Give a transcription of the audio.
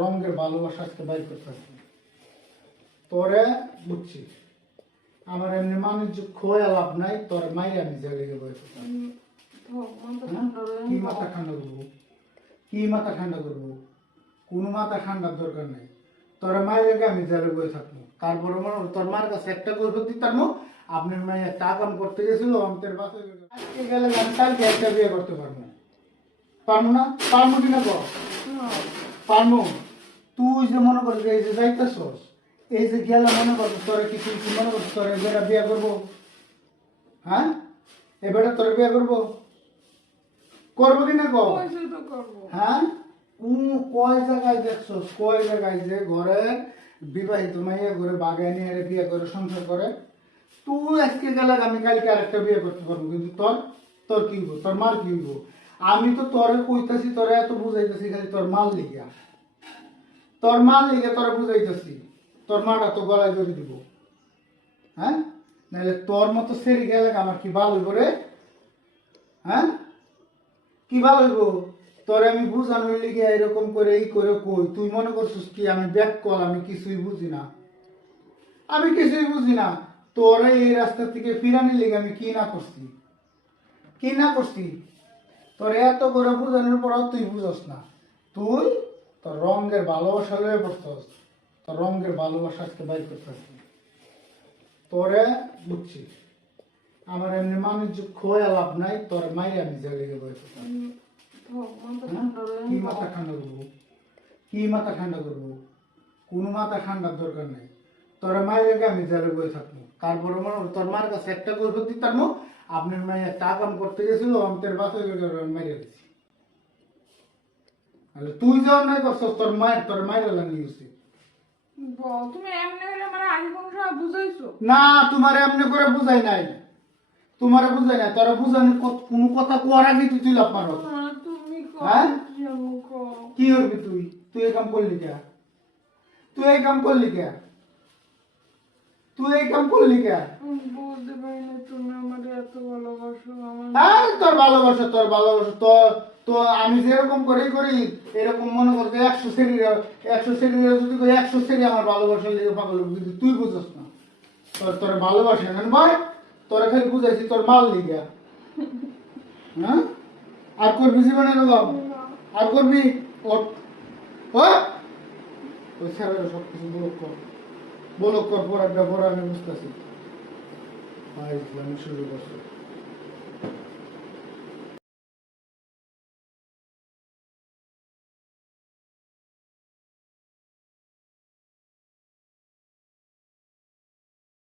রঙের ভালোবাসা আজকে বাইর করতেছি তোরে বুঝছি আমার এমনি মানুষ খোয়া লাভ নাই তোর মাইরে আমি জেলে গেবো কি মাথা ঠান্ডা করবো কি মাথা ঠান্ডা করবো কোনো মাথা ঠান্ডার দরকার নাই তোর মায়ের আগে আমি জেলে বয়ে থাকবো তারপরে মনে তোর মায়ের কাছে একটা কৈফত দিতাম আপনার মেয়ে একটা কাম করতে গেছিল অন্তের বাসে আজকে গেলে আমি কালকে একটা বিয়ে করতে পারবো পারবো না পারবো কিনা কর পারবো তুই যে মনে করিস এই যে যাইতেছস এই যে গেলে মনে করছিস তোরা কি তুই মনে করছিস তোর এবারে বিয়ে করবো হ্যাঁ এবারে তোর বিয়ে করবো করবো কিনা কর হ্যাঁ কয় জায়গায় দেখছস কয় জায়গায় যে ঘরে বিবাহিত মাইয়া ঘরে বাগায় নিয়ে বিয়ে করে সংসার করে তুই আজকে গেলে আমি কালকে আরেকটা বিয়ে করতে পারবো কিন্তু তোর তোর কি হইব তোর মার কি হইব আমি তো তোরে কইতাছি তোরে এত বুঝাইতেছি খালি তোর মাল লিগা তোরে বুঝাইতেছি তোর মাটা তো গলায় ধরে দিব হ্যাঁ নাহলে তোর মতো সেরি গেলে আমার কি ভালো হইব রে হ্যাঁ কি ভালো হইব তোরে আমি বুঝানোর লিগে এরকম করে এই করে কই তুই মনে করছিস কি আমি ব্যাক কল আমি কিছুই বুঝি না তোরে এই রাস্তা থেকে ফিরানোর লিগে আমি কি না করছি তোর এত করে বুঝানোর পর তুই বুঝস না তুই তোর রঙের ভালোবাসা লয়ে পড়ছস তোর রঙের ভালোবাসা আজকে বাইর করতেছি তোরে বুঝছি আমার এমনি মানুষ খোয়া লাভ নাই তোর মাইরে আমি জেলে গেবো কি মাথা ঠান্ডা করবো কোনো মাথা ঠান্ডার দরকার নাই তোর মায়ের আগে আমি জেলে বয়ে থাকবো তারপরে মনে তোর মায়ের কাছে একটা কৈফত দিতাম আপনার মেয়ে একটা কাম করতে গেছিল অন্তের বাসে মেরে দিচ্ছি তুই যাও নাই করছস তোর মায়ের লাগিয়ে গেছি না তোমার এমনি করে বুঝাই নাই তোরা বুঝানোর কোনো কথা কোয়ার আগে তুই লাভ মারো হ্যাঁ কি করবি তুই এই কাম করলি কে তুই এই কাম করলি কে তোর ভালোবাসো তো আমি যেরকম করেই করি এরকম মনে করতে 100 শ্রেণীর যদি করি 100 শ্রেণী আমার ভালোবাসার লেগে পাগল কিন্তু তুই বুঝছ না তোর ভালোবাসা না ভাই তোরা খালি বুঝাইছি তোর মাল লিগা হ্যাঁ আর করবি জীবনে এরকম আর করবি ওই স্যারের সব কিছু বলক কর পর আমি বুঝতেছি শুরু করছি